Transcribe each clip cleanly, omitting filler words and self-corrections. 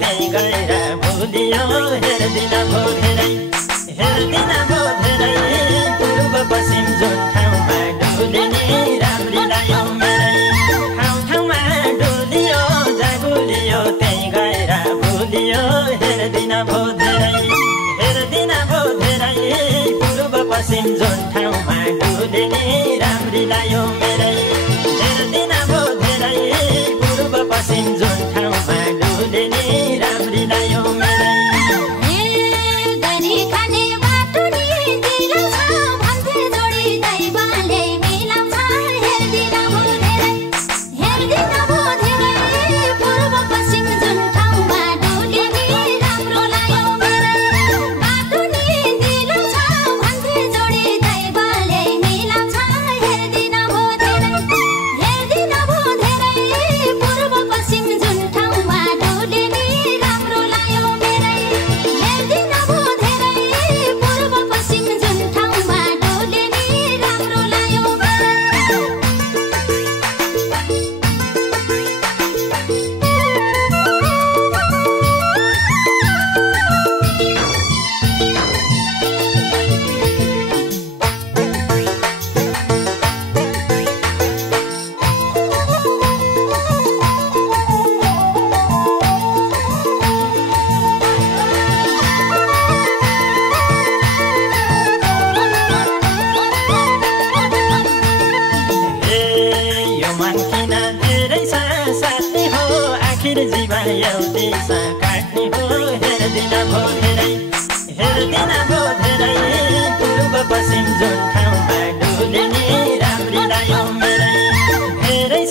त्यही गएर भुलियो हेर्दिन भो धेरै हेर्दिन भो धेरै पूर्व पश्चिम जुन ठाउँमा डुलिने राम्रीलाई यो मेरै ठाउँ ठाउँमा डुलियो जागुलियो त्यही गएर भुलियो हेर्दिन भो धेरै हेर्दिन भो धेरै पूर्व पश्चिम जुन ठाउँमा डुलिने राम्रीलाई यो मेरै हेर्दिन भो धेरै पूर्व पश्चिम जुन ठाउँमा डुलिने राम्रीलाई यो मेरै जीवन एउटै सा काट्ने हो हेर्दिन भो धेरै हेर्दिन भो धेरै पूर्व पश्चिम जुन ठाउँमा डुलिने राम्रीलाई यो मेरै धेरै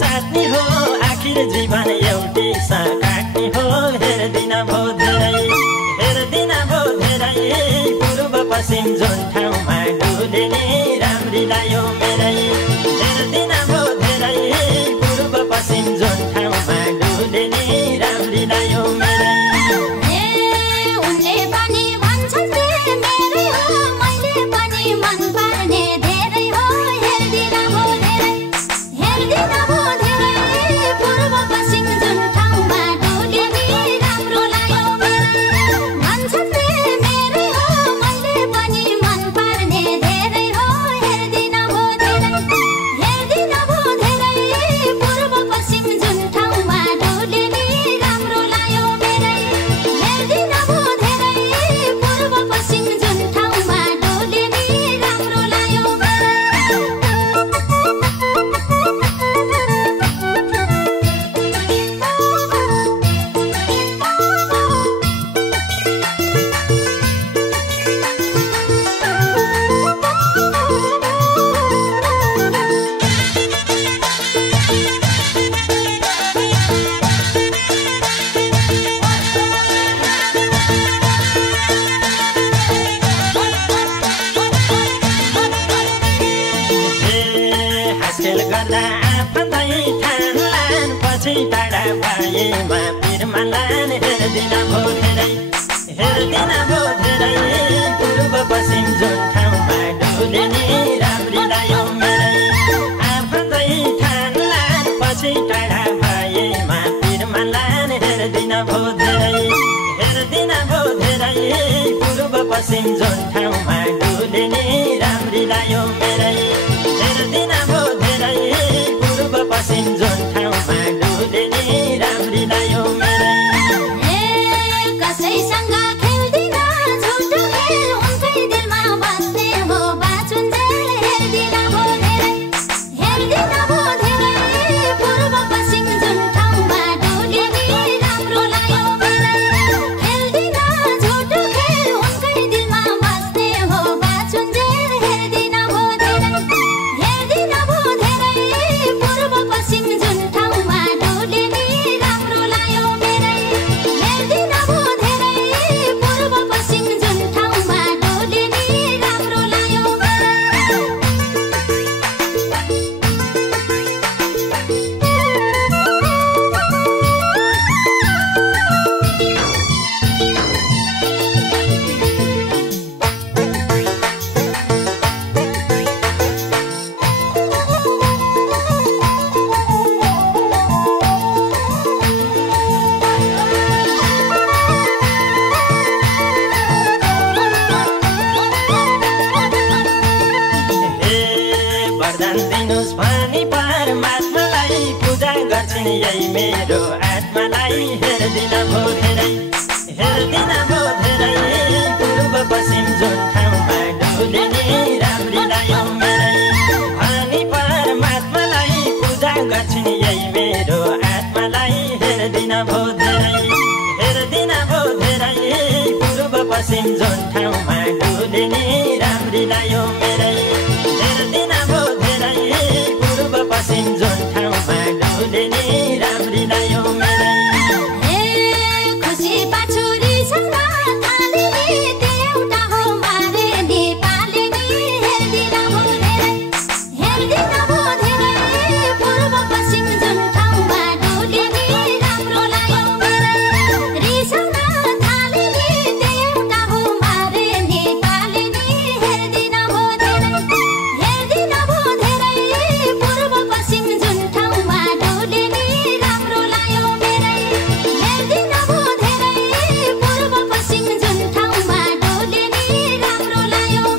साथी हो आखिर जीवन एउटै सा काट्ने हो हेर्दिन भो धेरै हेर्दिन भो धेरै पूर्व पश्चिम जुन ठाउँमा डुलिने राम्रीलाई यो मेरै हेर्दिन भो धेरै पूर्व पश्चिम जुन ठाउँमा डुलिने राम्रीलाई यो मेरै उनले पनि भन्छन् रे मेरै हो मैले पनि मन पर्ने धेरै हो हेर्दिन भो धेरै पूर्व पश्चिम जुन ठाउँमा डुलिने राम्रोलाई यो मेरै भन्छन् रे मेरै हो मैले पनि मन पर्ने धेरै हो हेर्दिन भो धेरै पूर्व पश्चिम जुन ठाउँमा डुलिने राम्रोलाई यो मेरै हेर्दिन भो धेरै पूर्व पश्चिम जुन ठाउँमा डुलिने राम्रोलाई यो मेरै हास्खेल गर्दा आफन्तै ठान्लान् पछि टाढा भएमा पिरमान्लान् हेर्दिन भो धेरै पूर्व पश्चिम जुन ठाउँमा डुलिने राम्रीलाई यो मेरै आफन्तै ठान्लान् पछि टाढा भएमा पिरमान्लान् हेर्दिन भो धेरै पूर्व पश्चिम जुन ठाउँमा डुलिने राम्रीलाई यो मेरै हेर्दिन भो धेरै पूर्व पश्चिम जुन ठाउँमा डुलिने राम्रीलाई यो मेरै कसैसँग खेल्दिन झुटो खेल उनकै दिलमा बस्ने हो बाँचुन्जेल हेर्दिन भो धेरै पूर्व पश्चिम जुन ठाउँमा डुलिने राम्रोलाई यो मेरै खेल्दिन झुटो खेल उनकै दिलमा बस्ने हो गर्छन् यही मेरो आत्मालाई हेर्दिन भो धेरै हेर्दिन भो धेरै पूर्व पश्चिम जुन ठाउँमा डुलिने राम्रीलाई यो मेरै भनी परमात्मालाई पूजा गर्छन् यही मेरो आत्मालाई हेर्दिन भो धेरै पूर्व पश्चिम जुन ठाउँमा डुलिने राम्रीलाई यो मेरै हेर्दिन भो धेरै पूर्व पश्चिम जुन ठाउँमा डुलिने राम्रीलाई यो मेरै खुसी बाछुरीसँग थालिने एउटा हो मारे नेपाली नि हेर्दिन भो धेरै पूर्व पश्चिम जुन ठाउँमा डुलिने राम्रो लाग्यो मेरै रिसाउन थालिने एउटा हो मारे नेपाली नि हेर्दिन भो धेरै पूर्व पश्चिम जुन ठाउँमा डुलिने राम्रो लाग्यो मेरै हेर्दिन भो धेरै पूर्व पश्चिम जुन ठाउँमा डुलिने राम्रो लाग्यो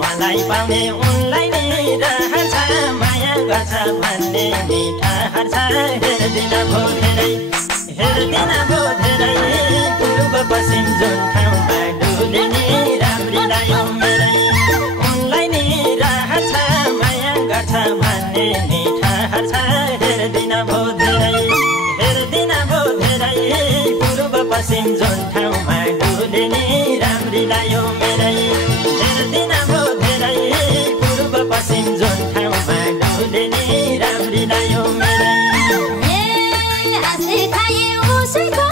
मलाई पाउने उनलाई नै रहन्छ माया गर्छ भन्ने नि थाहा छ हेर्दिन भो धेरै पूर्व पश्चिम जुन ठाउँमा डुलिने राम्रीलाई यो मेरै उनलाई नै रहन्छ माया गर्छ भन्ने नि थाहा छ हेर्दिन भो धेरै पूर्व पश्चिम जुन ठाउँमा डुलिने राम्रीलाई यो मेरै हेर्दिन भो धेरै पूर्व पश्चिम जुन ठाउँमा डुलिने राम्रीलाई यो मेरै हाँस्दै खाए उसैको